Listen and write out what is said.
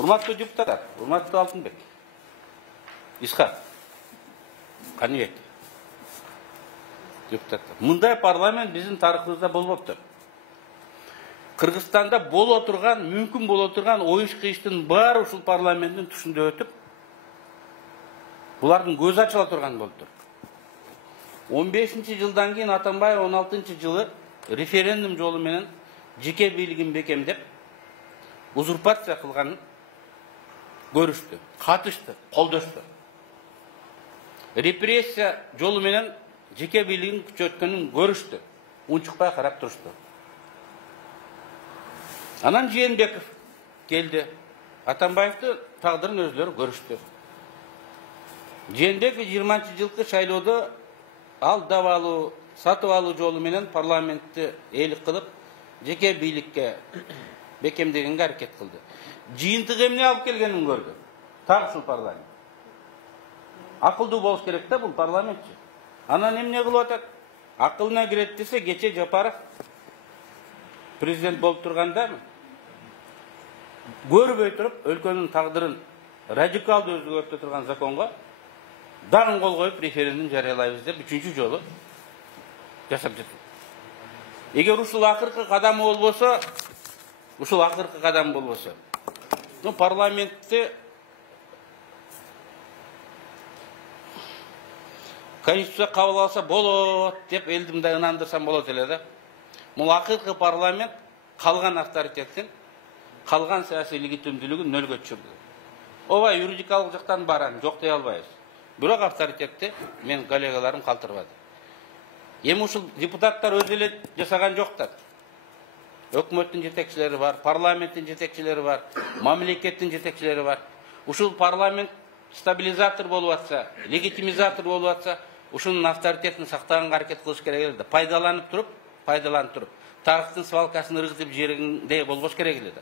Урматтуу депутаттар, урматтуу Алтынбек, Исхак, Каныбек депутаттар. Мындай парламент биздин тарыхыбызда болбоптур. Кыргызстанда боло турган, мүмкүн боло турган оюш-кыйыштын баары ушул парламенттин тушунда өтүп, булардын көзү ачыла турган болуптур. 15-жылдан кийин Атамбаев 16-жылы референдум жолу менен жеке бийлигин бекемдеп, узурпация кылганын көрүштү, катышты, колдошту. Репрессия жолу менен жеке бийлигин күчөткөнүн көрүштү, унчукпай карап турушту. Анан Жээнбеков келди. Атамбаевди тагдырын өзлөрү көрүштү. Жээнбеков 20-жылкы шайлоодо алдап алуу, сатып алуу жолу менен парламентти ээлик кылып, жеке бийликке бекемдегенге аракет кылды. Жыйынтыгы эмне алып келгенин көрдү. Так ушул парламент. Акылдуу болуш керек да бул парламентчи. Анан эмне кылып атат? Акылына кирет десе, кече Жапаров президент болуп турганда көрбөй туруп, өлкөнүн тагдырын радикалдуу өзгөртө турган законго дагы кол коюп референдум жарыялайбыз деп 3-чү жолу жасап жатат. Эгер ушул акыркы кадам болбосо, парламентти Конституция кабыл алса болот деп элди мындай ынандырсам болот эле да. Бул акыркы парламент калган авторитеттин, калган саясий легитимдүүлүгүн нөлгө түшүрдү. Ооба юридикалык жактан баран жок дей албайбыз. Бирок авторитетти мен коллегаларым калтырбады. Эми ушул депутаттар өзү эле жасаган жоктор. Өкмөттүн жетекчилери бар, парламенттин жетекчилери бар, мамлекеттин жетекчилери бар. Ушул парламент стабилизатор болуп атса, легитимизатор болуп атса, ушунун авторитетин сактаганга аракет кылыш керек эле да. Пайдаланып туруп, тарыхтын свалкасын ыргытып жибергендей болбош керек эле да.